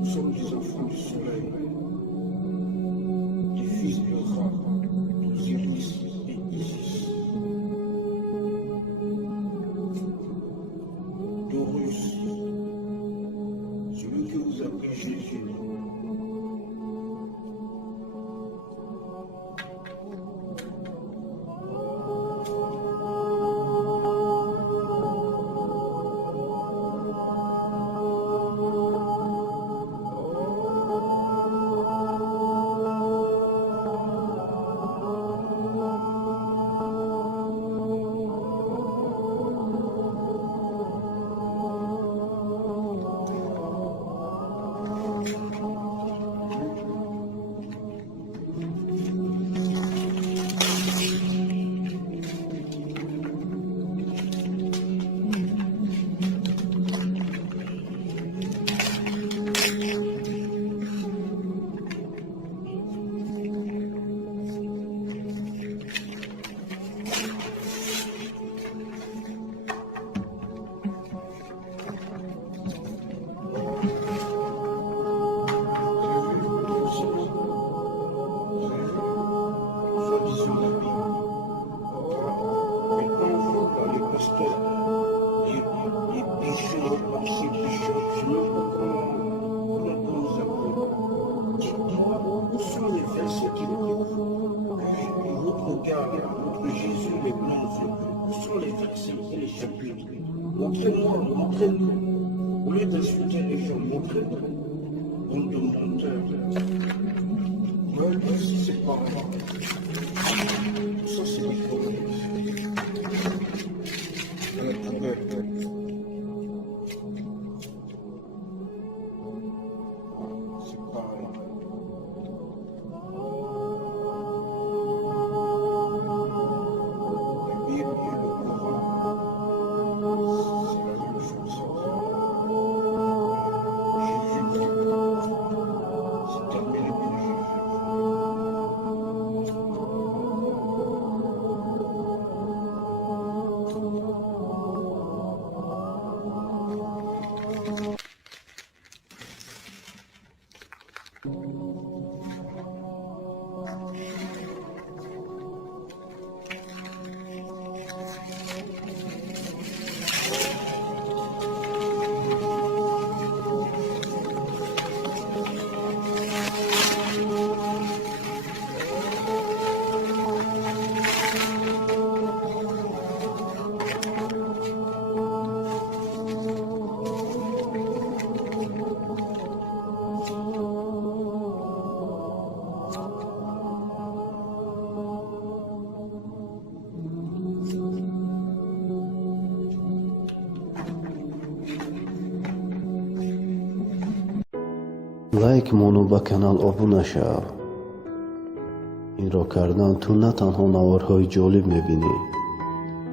Nous sommes des enfants du soleil, des fils de Ra, d'Osiris et Isis, d'Horus, celui que vous appelez Jésus. Notre Jésus, les blancs, où sont les versets et les chapitres? Montrez-moi, montrez-nous. Au lieu d'insulter les gens, montrez-nous. Bande de menteurs. Ouais, si c'est pas vrai. Ça, c'est des conneries. C'est pareil. Լայք մոնոբականալ օբունաշավ ինրոկարդան թուննատան հոնավոր հոյ ջոլիվ մեբինի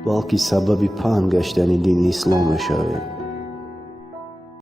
բալկի սաբաբի պահն գաշտանի դին իսլամ էշավի